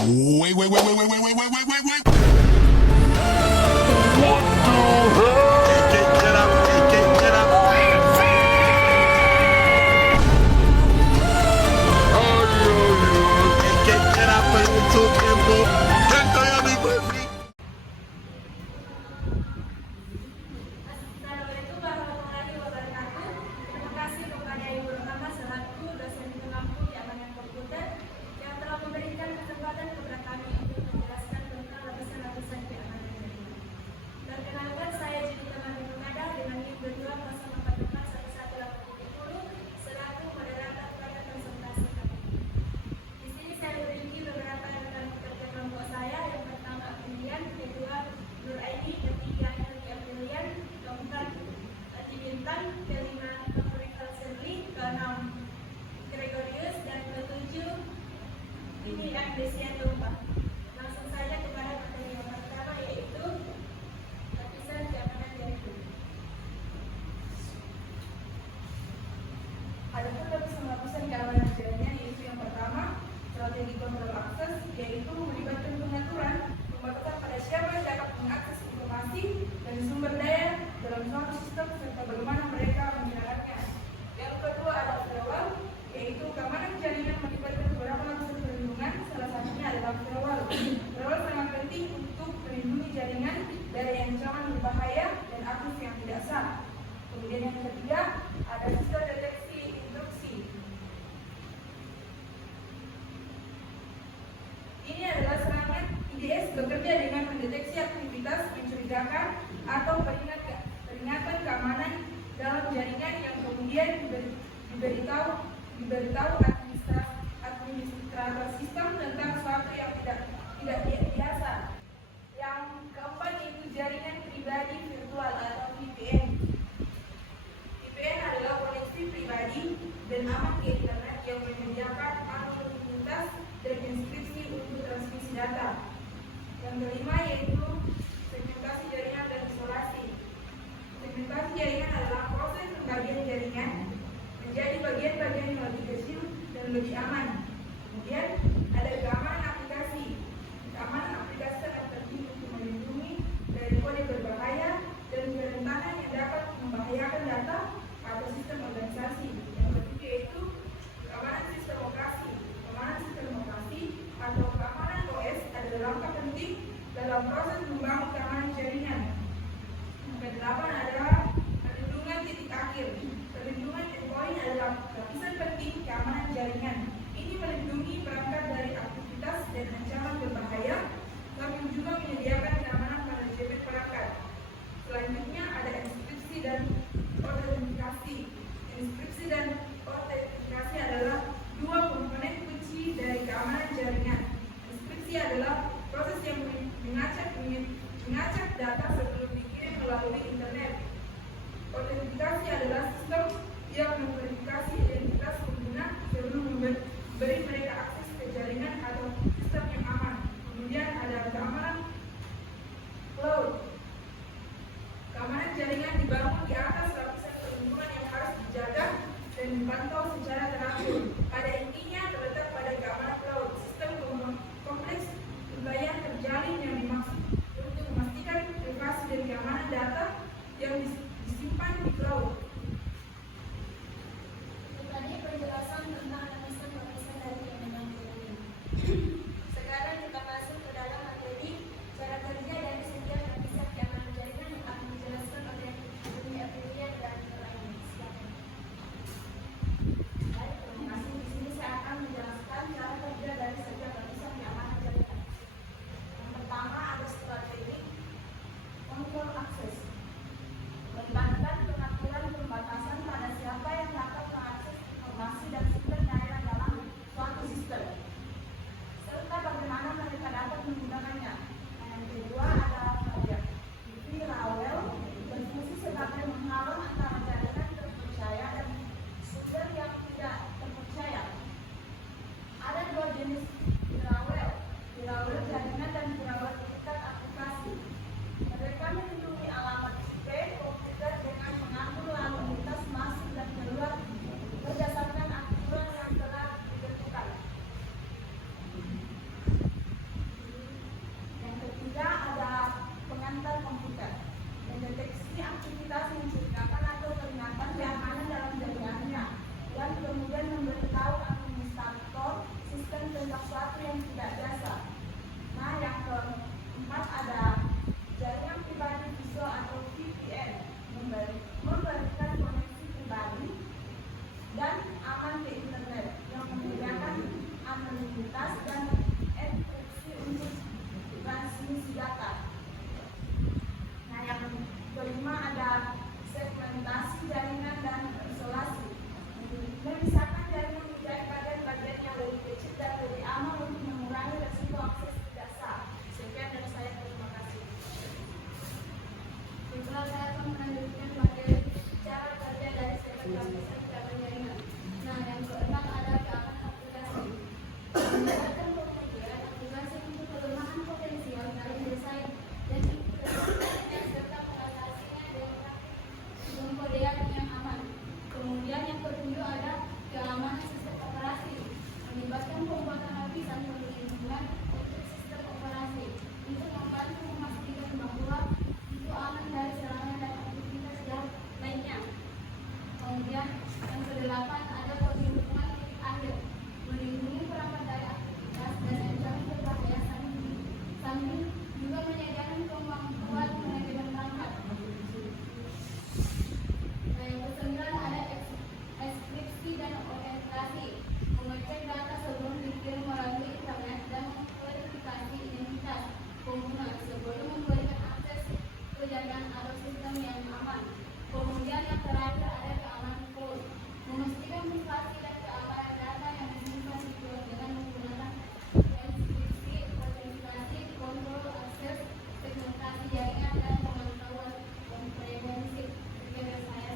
Wait, wait, wait, wait, wait, wait, wait, wait, wait, wait, wait. Get up, get up. Get up, YouTube tiempo. Estoy a mi perfil. Assalamualaikum warahmatullahi wabarakatuh. Terima kasih kepada Ibu Rokama selaku dosen pengampu di Amanat Komputer yang telah memberikan kesempatan kepada kami untuk menjelaskan tentang lapisan-lapisan keamanan. Perkenalkan, saya Judika Martinada dengan NIM 22044110 selaku moderator pada presentasi kami. Di sini saya memiliki beberapa rekan pekerja kelompok saya. Yang pertama Aprilian, kedua Nur Aini, ketiga Henry Aprilian, keempat Ati Bintang, kelima Fabrikal Serli, keenam Gregorius, dan ketujuh ini Andesian Lumba. Langsung saja kepada materi yang pertama, yaitu lapisan keamanan jaringan. Adapun lapisan keamanan jaringan yaitu yang pertama, strategi kontrol akses, yaitu melibatkan pengaturan pembatasan pada siapa yang dapat mengakses informasi dan sumber daya dalam suatu sistem serta bagaimana mereka menggunakannya. Yang kedua adalah firewall, yaitu keamanan jaringan melibatkan beberapa lapisan perlindungan, salah satunya adalah firewall. Firewall sangat penting untuk melindungi jaringan dari ancaman berbahaya dan akses yang tidak sah. Kemudian yang ketiga ada sistem deteksi intrusi. Ini adalah serangan IDS bekerja dengan mendeteksi aktivitas mencurigakan atau peringatan keamanan dalam jaringan yang kemudian diberitahu administrator sistem tentang sesuatu yang tidak biasa. Yang keempat yaitu jaringan pribadi virtual atau VPN. VPN adalah koneksi pribadi dan aman ke internet yang menyediakan anonimitas dan inskripsi untuk transmisi data. Yang kelima yaitu segmentasi jaringan dan isolasi. Segmentasi jaringan adalah proses pembagian jaringan menjadi bagian-bagian yang lebih kecil dan lebih aman. Kemudian ada keamanan aplikasi. Keamanan aplikasi sangat penting untuk melindungi dari kode berbahaya dan kerentanan yang dapat membahayakan data atau sistem organisasi. Yang ketiga yaitu keamanan sistem operasi. Keamanan sistem operasi atau keamanan OS adalah langkah penting dalam proses membangun keamanan jaringan. Yang kedelapan adalah perlindungan titik akhir. Perlindungan endpoint adalah lapisan penting keamanan jaringan. Ini melindungi perangkat dari aktivitas dan ancaman berbahaya, namun juga menyediakan keamanan manajemen perangkat. Selanjutnya ada inskripsi dan autentikasi. Inskripsi dan autentikasi adalah dua komponen kunci dari keamanan jaringan. Inskripsi adalah proses yang mengacak data sebelum dikirim melalui internet. Autentikasi adalah sistem yang memverifikasi identitas pengguna sebelum memberi mereka akses ke jaringan atau sistem yang aman. Kemudian ada keamanan cloud. Keamanan jaringan dibangun di atas lapisan perlindungan yang harus dijaga dan dipantau secara teratur. Pada intinya terletak pada keamanan cloud, sistem kompleks wilayah terjalin yang dimaksud untuk memastikan privasi dan keamanan data yang disimpan di cloud. Itu tadi penjelasan tentang lapisan-lapisan dari keamanan jaringan. Sekarang kita masuk ke dalam materi cara kerja dari setiap lapisan keamanan jaringan yang akan dijelaskan oleh Umi Aprilian dan lainnya. Silakan. Baik, terima kasih. dan memberitahu administrator sistem tentang suatu yang tidak biasa. Nah, yang keempat ada jaringan pribadi visual atau VPN, memberikan koneksi pribadi dan aman ke internet yang menyediakan anonimitas dan enkripsi untuk transmisi data. Nah, yang kelima ada segmentasi jaringan dan isolasi, memisahkan jaringan menjadi bagian-bagian yang lebih kecil dan lebih aman untuk mengurangi resiko akses tidak sah. Sekian dari saya, terima kasih. Setelah saya akan melanjutkan materi cara kerja dari segmentasi jaringan. Nah, yang keenam ada keamanan aplikasi. Mendapatkan pengujian aplikasi untuk kelemahan potensial saling bersaing dan integrasinya serta mengatasinya dengan praktik pengkodean yang aman. Kemudian yang ketujuh ada keamanan sistem operasi, melibatkan pembuatan lapisan perlindungan untuk sistem operasi untuk membantu memastikan bahwa itu aman dari serangan dan aktivitas lainnya. Kemudian yang kedelapan ada perlindungan titik akhir, melindungi perangkat dari aktivitas dan ancaman berbahaya sambil juga menyediakan kemampuan manajemen perangkat. Nah, yang kesembilan ada enkripsi dan orientasi, mengecek data sebelum dikirim melalui internet dan memverifikasi identitas pengguna sebelum memberikan akses ke jaringan atau sistem yang aman. Kemudian yang terakhir ada keamanan cloud, memastikan privasi dan keamanan data yang disimpan di cloud dengan menggunakan enkripsi, verifikasi, kontrol akses, segmentasi jaringan dan pemantauan komprehensif. Sekian dari saya.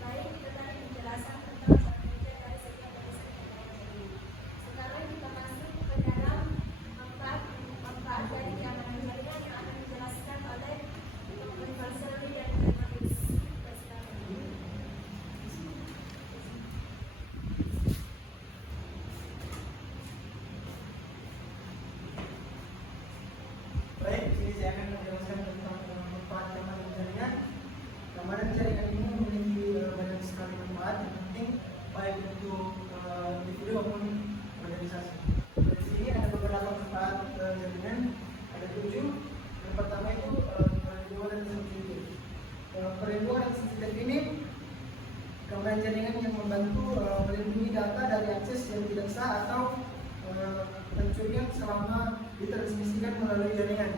Baik, itu tadi penjelasan tentang cara kerja dari setiap jaringan. Sekarang kita masuk ke dalam manfaat dari keamanan jaringan yang akan dijelaskan oleh Dr. Selvi dan Manis. Baik, jadi saya akan menjelaskan tentang manfaat keamanan jaringan. Keamanan jaringan ini memiliki banyak sekali manfaat yang penting baik untuk individu maupun organisasi. Di sini ada beberapa manfaat jaringan, ada 7. Yang pertama itu perlindungan dan sensitif. Perlindungan dan sensitif ini keamanan jaringan yang membantu melindungi data dari akses yang tidak sah atau pencurian selama ditransmisikan melalui jaringan.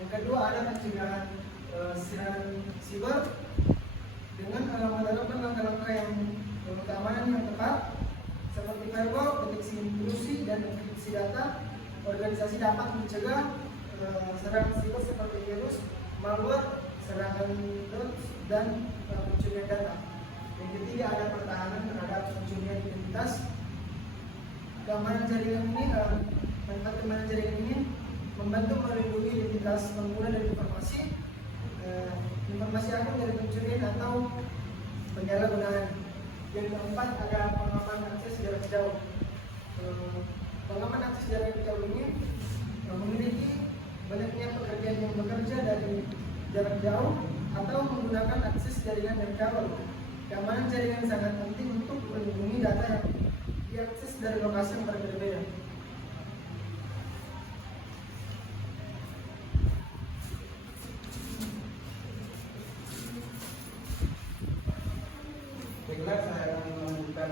Yang kedua ada pencegahan serangan siber dengan menerapkan langkah-langkah yang keamanan yang tepat seperti firewall, deteksi intrusi dan enkripsi data. Organisasi dapat mencegah serangan siber seperti virus, malware, serangan DDoS dan pencurian data. Yang ketiga ada pertahanan terhadap pencurian identitas. Keamanan jaringan ini, manfaat keamanan jaringan ini membantu melindungi identitas pengguna dari informasi akun dari pencurian atau penyalahgunaan. Yang keempat ada pengaman akses jarak jauh. Pengaman akses jarak jauh ini memiliki banyaknya pekerjaan yang bekerja dari jarak jauh atau menggunakan akses jaringan dan kabel. Keamanan jaringan sangat penting untuk melindungi data yang diakses dari lokasi yang berbeda-beda. Baiklah, saya akan menunjukkan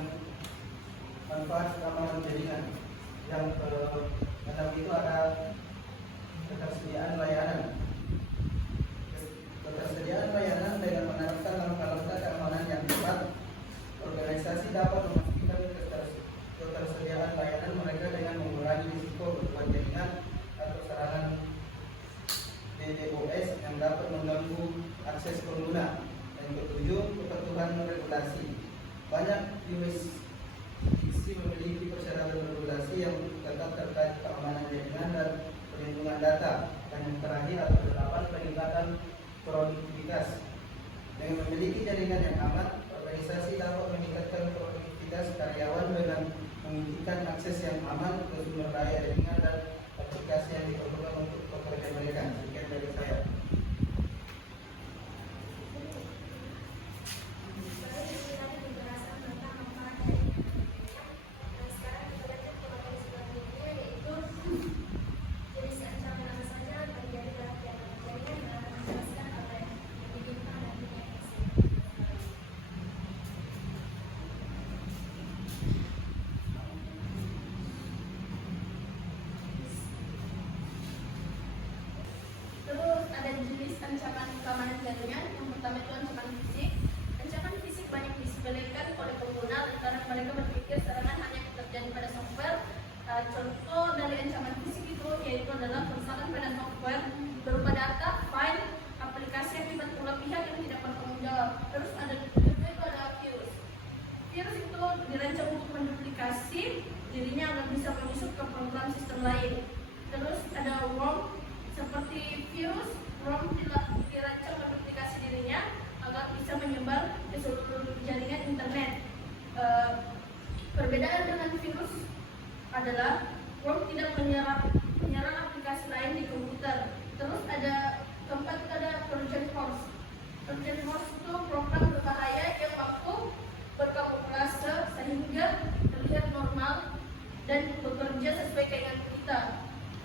manfaat keamanan jaringan. Yang keenam itu ada ketersediaan layanan. Ketersediaan layanan dengan menerapkan langkah-langkah keamanan yang tepat, organisasi dapat memastikan ketersediaan layanan mereka dengan mengurangi risiko gangguan jaringan atau serangan DDoS yang dapat mengganggu akses pengguna. Yang ketujuh, kepatuhan regulasi. Banyak jurisdiksi memiliki persyaratan regulasi yang ketat terkait keamanan jaringan dan perlindungan data. Dan yang terakhir atau kedelapan, peningkatan produktivitas. Dengan memiliki jaringan yang aman, organisasi dapat meningkatkan produktivitas karyawan dengan memberikan akses yang aman ke sumber daya jaringan dan aplikasi yang diperlukan untuk pekerja mereka. Sekian dari saya. Baik, itu tadi penjelasan tentang manfaat mereka berpikir serangan hanya terjadi pada software. Contoh dari ancaman fisik itu yaitu adalah kerusakan pada software berupa data, file, aplikasi akibat ulah pihak yang tidak bertanggung jawab. Terus ada kedua itu adalah virus. Virus itu dirancang untuk menduplikasi dirinya agar bisa menyusup ke program sistem lain. Terus ada worm. Seperti virus, worm dirancang menduplikasi dirinya agar bisa menyebar ke seluruh jaringan internet. Perbedaan dengan virus adalah worm tidak menyerang aplikasi lain di komputer. Terus ada keempat itu ada Trojan horse. Trojan horse itu program berbahaya yang mampu berkamuflase sehingga terlihat normal dan bekerja sesuai keinginan kita.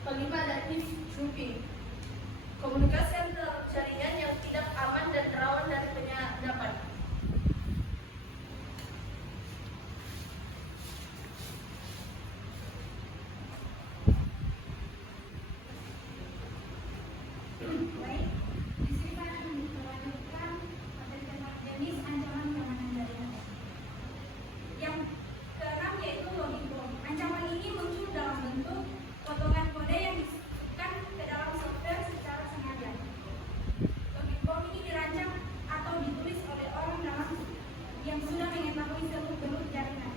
Kelima ada eavesdropping, komunikasi antar jaringan yang tidak aman dan rawan dari penyadapan. Baik, di sini saya akan melanjutkan materi jenis ancaman keamanan jaringan. Yang keenam yaitu logic bomb. Ancaman ini muncul dalam bentuk potongan kode yang disisipkan ke dalam software secara sengaja. Logic bomb ini dirancang atau ditulis oleh orang dalam yang sudah mengetahui seluk-beluk jaringan.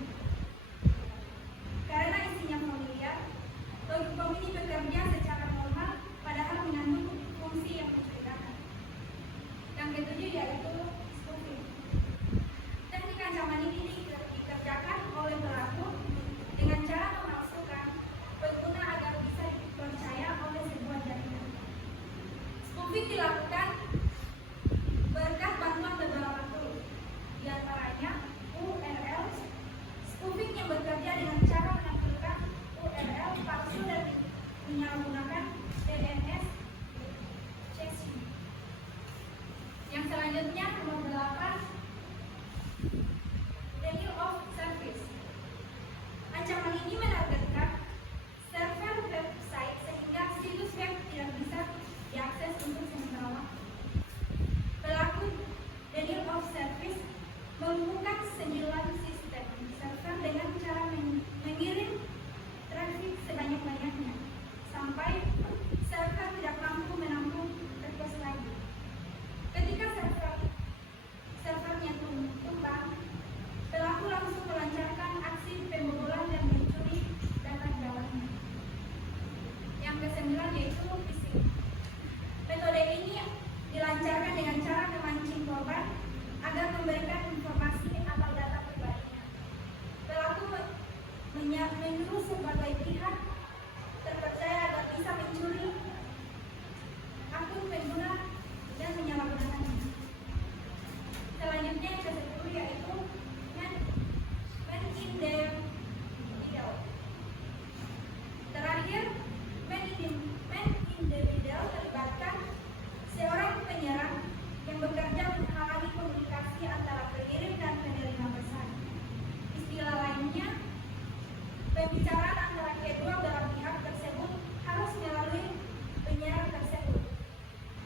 Karena isinya familiar, logic bomb ini bekerja secara normal padahal mengandung fungsi yang mencurigakan. Yang ketujuh yaitu spoofing. Teknik ancaman ini dikerjakan oleh pelaku dengan cara memasukkan pengguna agar bisa dipercaya oleh sebuah jaringan. Spoofing dilakukan berkat bantuan beberapa tool, di antaranya URL. Spoofing yang bekerja dengan cara menampilkan URL palsu dan menyalahgunakan DNS chasing. Yang selanjutnya nomor 8, denial of service. Ancaman ini menargetkan server website sehingga situs web tidak bisa diakses untuk sementara waktu. Pelaku denial of service melumpuhkan 9 sistem server dengan cara mengirim traffic sebanyak-banyaknya sampai server tidak mampu menampung request lagi. Ketika servernya tumbang, pelaku langsung melancarkan aksi pembobolan dan mencuri data di dalamnya. Yang kesembilan yaitu phishing. Metode ini dilancarkan dengan cara memancing korban agar memberikan informasi atau data pribadinya. Pelaku menyuruh sebagai pihak terpercaya agar bisa mencuri akun pengguna dan menyalahgunakannya. Selanjutnya yang ke-10 yaitu man in the middle. Terakhir, man in the middle melibatkan seorang penyerang yang bekerja menghalangi komunikasi antara pengirim dan penerima pesan. Istilah lainnya, pembicaraan antara kedua belah pihak tersebut harus melalui penyerang tersebut.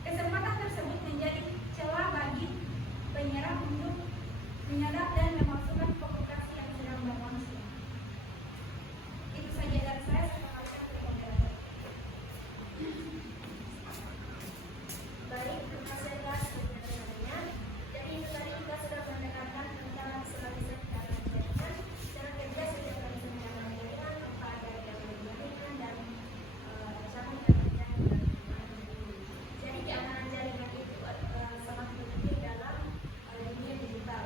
Kesempatan tersebut menjadi celah bagi penyerang untuk menyadap dan memasukkan komunikasi yang sedang berlangsung. Itu saja dari saya kembalikan ke moderator. Baik, terima kasih atas penjelasannya. Jadi itu tadi kita sudah mendengarkan tentang analisisnya jaringan, cara kerja setiap analisisnya jaringan, apa ada yang dijaringan dan cara kerjanya. Jadi keamanan jaringan itu sangat penting dalam dunia digital.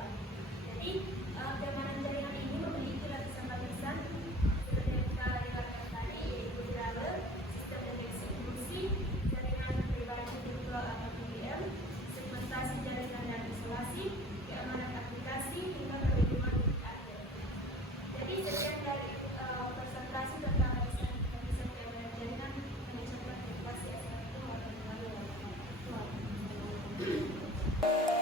Jadi keamanan jaringan ini memiliki lapisan-lapisan seperti yang kita dengarkan tadi, yaitu driver, sistem deteksi intrusi, jaringan pribadi virtual atau PVM, segmentasi jaringan dan isolasi, keamanan aplikasi, hingga perlindungan akhir. Jadi sekian dari presentasi tentang lapisan keamanan jaringan. Mengucapkan terima kasih. Assalamualaikum warahmatullahi wabarakatuh.